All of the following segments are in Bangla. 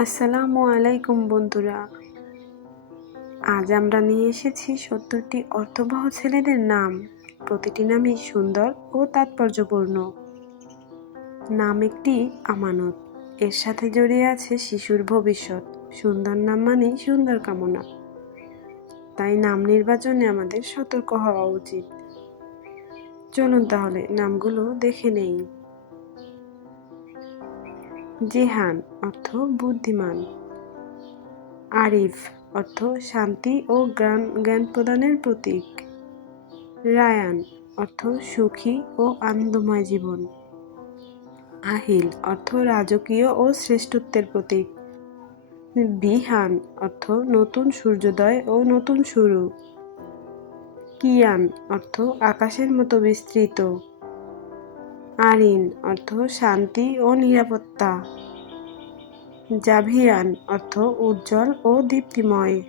আসসালামু আলাইকুম বন্ধুরা। আজ আমরা নিয়ে এসেছি সত্তরটি অর্থবহ ছেলেদের নাম। প্রতিটি নামই সুন্দর ও তাৎপর্যপূর্ণ। নাম একটি আমানত। এর সাথে জড়িয়ে আছে শিশুর ভবিষ্যৎ। সুন্দর নাম মানেই সুন্দর কামনা। তাই নাম নির্বাচনে আমাদের সতর্ক হওয়া উচিত। চলুন তাহলে নামগুলো দেখে নেই। জেহান অর্থ বুদ্ধিমান। আরিফ অর্থ শান্তি ও জ্ঞান জ্ঞান প্রদানের প্রতীক। রায়ান অর্থ সুখী ও আনন্দময় জীবন। আহিল অর্থ রাজকীয় ও শ্রেষ্ঠত্বের প্রতীক। বিহান অর্থ নতুন সূর্যোদয় ও নতুন শুরু। কিয়ান অর্থ আকাশের মতো বিস্তৃত। আরিন অর্থ শান্তি ও নিরাপত্তা। জাভিয়ান অর্থ উজ্জ্বল ও দীপ্তিময়।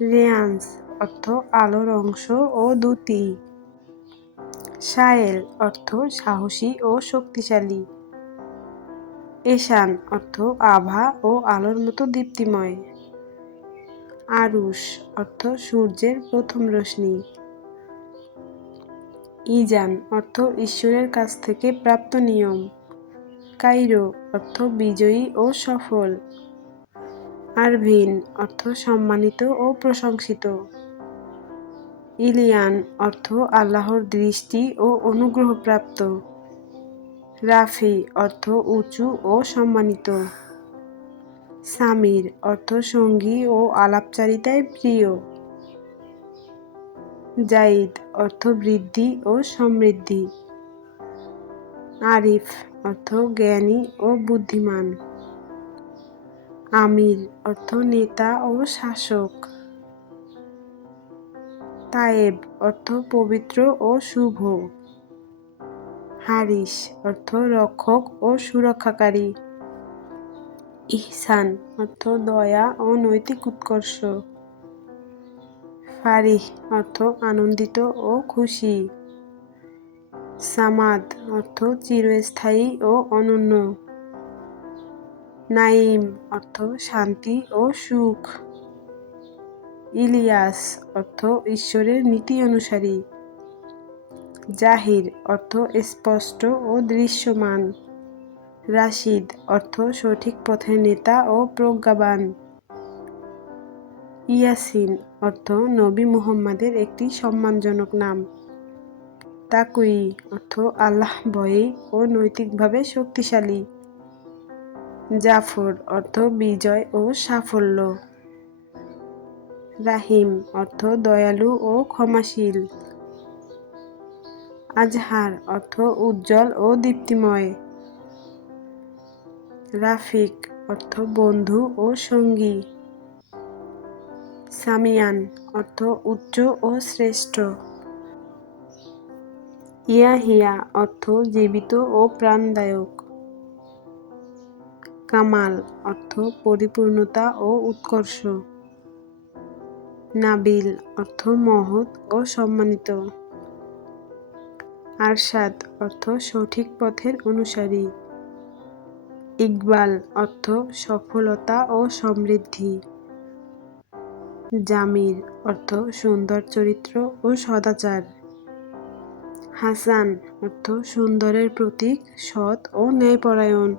রেয়ান্স অর্থ আলোর অংশ ও দ্যুতি। সায়েল অর্থ সাহসী ও শক্তিশালী। এশান অর্থ আভা ও আলোর মতো দীপ্তিময়। আরুষ অর্থ সূর্যের প্রথম রশ্মি। ইজান, অর্থ ঈশ্বরের কাছ থেকে প্রাপ্ত নিয়ম। কাইরো, অর্থ বিজয়ী ও সফল। আরভিন, অর্থ সম্মানিত ও প্রশংসিত। ইলিয়ান, অর্থ আল্লাহর দৃষ্টি ও অনুগ্রহপ্রাপ্ত। রাফি, অর্থ উঁচু ও সম্মানিত। সামির, অর্থ সঙ্গী ও আলাপচারিতায় প্রিয়। জাইদ অর্থ বৃদ্ধি ও সমৃদ্ধি। আরিফ, অর্থ জ্ঞানী ও বুদ্ধিমান। আমির, অর্থ নেতা ও শাসক। তায়েব, অর্থ পবিত্র ও শুভ। হারিস, অর্থ রক্ষক ও সুরক্ষাকারী। ইহসান, অর্থ দয়া ও নৈতিক উৎকর্ষ। ফারিহ অর্থ আনন্দিত ও খুশি। সামাদ, অর্থ চিরস্থায়ী ও অনন্য। নাইম অর্থ শান্তি ও সুখ। ইলিয়াস, অর্থ ঈশ্বরের নীতি অনুসারী। জাহির, অর্থ স্পষ্ট ও দৃশ্যমান। রাশিদ, অর্থ সঠিক পথের নেতা ও প্রজ্ঞাবান। ইয়াসিন অর্থ নবী মুহাম্মাদের একটি সম্মানজনক নাম। তাকুই অর্থ আল্লাহ ভয়ী ও নৈতিকভাবে শক্তিশালী। জাফর অর্থ বিজয় ও সাফল্য। রাহিম অর্থ দয়ালু ও ক্ষমাশীল। আজহার অর্থ উজ্জ্বল ও দীপ্তিময়। রাফিক অর্থ বন্ধু ও সঙ্গী। সামিয়ান, অর্থ উচ্চ ও শ্রেষ্ঠ। ইয়াহিয়া, অর্থ জীবিত ও প্রাণদায়ক। কামাল, অর্থ পরিপূর্ণতা ও উৎকর্ষ। নাবিল, অর্থ মহৎ ও সম্মানিত। আরশাদ, অর্থ সঠিক পথের অনুসারী। ইকবাল, অর্থ সফলতা ও সমৃদ্ধি। জামির, অর্থ সুন্দর চরিত্র ও সদাচার। হাসান, অর্থ সুন্দরের প্রতীক, সৎ ও ন্যায়পরায়ণ।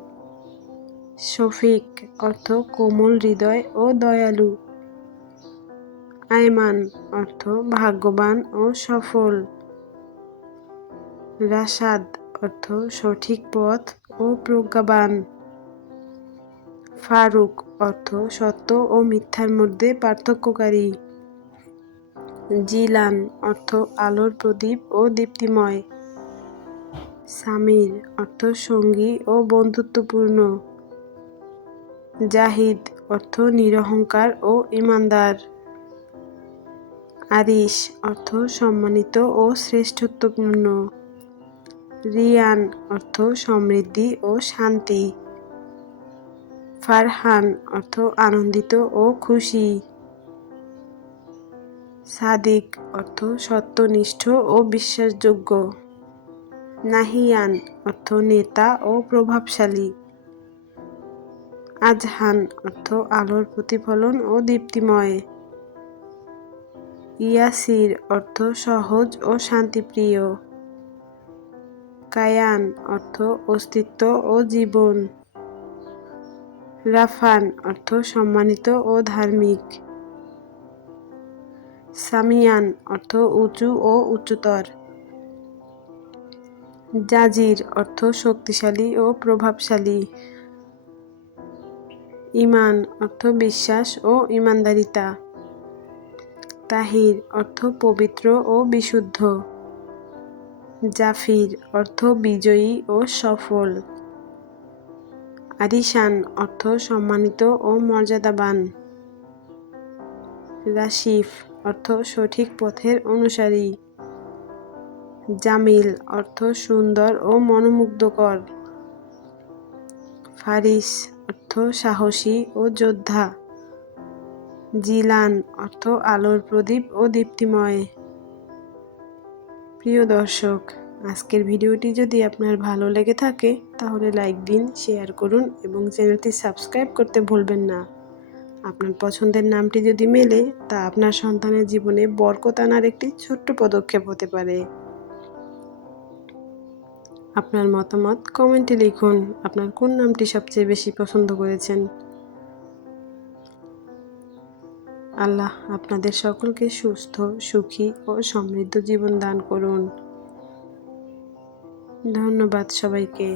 শফিক, অর্থ কোমল হৃদয় ও দয়ালু। আয়মান, অর্থ ভাগ্যবান ও সফল। রাশাদ, অর্থ সঠিক পথ ও প্রজ্ঞাবান। ফারুক অর্থ সত্য ও মিথ্যার মধ্যে পার্থক্যকারী। জিলান অর্থ আলোর প্রদীপ ও দীপ্তিময়। সামির অর্থ সঙ্গী ও বন্ধুত্বপূর্ণ। জাহিদ অর্থ নিরহংকার ও ইমানদার। আরিশ অর্থ সম্মানিত ও শ্রেষ্ঠত্বপূর্ণ। রিয়ান অর্থ সমৃদ্ধি ও শান্তি। ফারহান অর্থ আনন্দিত ও খুশি। সাদিক অর্থ সত্যনিষ্ঠ ও বিশ্বাসযোগ্য। নাহিয়ান অর্থ নেতা ও প্রভাবশালী। আজহান অর্থ আলোর প্রতিফলন ও দীপ্তিময়। ইয়াসির অর্থ সহজ ও শান্তিপ্রিয়। কায়ান অর্থ অস্তিত্ব ও জীবন। রাফান, অর্থ সম্মানিত ও ধার্মিক। সামিয়ান, অর্থ উঁচু ও উচ্চতর। জাজির, অর্থ শক্তিশালী ও প্রভাবশালী। ইমান, অর্থ বিশ্বাস ও ইমানদারিতা। তাহির, অর্থ পবিত্র ও বিশুদ্ধ। জাফির, অর্থ বিজয়ী ও সফল। আরিশান অর্থ সম্মানিত ও মর্যাদাবান। রাশিফ অর্থ সঠিক পথের অনুসারী। জামিল অর্থ সুন্দর ও মনোমুগ্ধকর। ফারিস অর্থ সাহসী ও যোদ্ধা। জিলান অর্থ আলোর প্রদীপ ও দীপ্তিময়। প্রিয় দর্শক আজকের ভিডিওটি যদি আপনার ভালো লেগে থাকে, তাহলে লাইক দিন, শেয়ার করুন এবং চ্যানেলটি সাবস্ক্রাইব করতে ভুলবেন না। আপনার পছন্দের নামটি যদি মেলে, তা আপনার সন্তানের জীবনে বরকত আনার একটি ছোট্ট পদক্ষেপ হতে পারে। আপনার মতামত কমেন্টে লিখুন, আপনার কোন নামটি সবচেয়ে বেশি পছন্দ করেছেন? আল্লাহ আপনাদের সকলকে সুস্থ, সুখী ও সমৃদ্ধ জীবন দান করুন। ধন্যবাদ সবাইকে।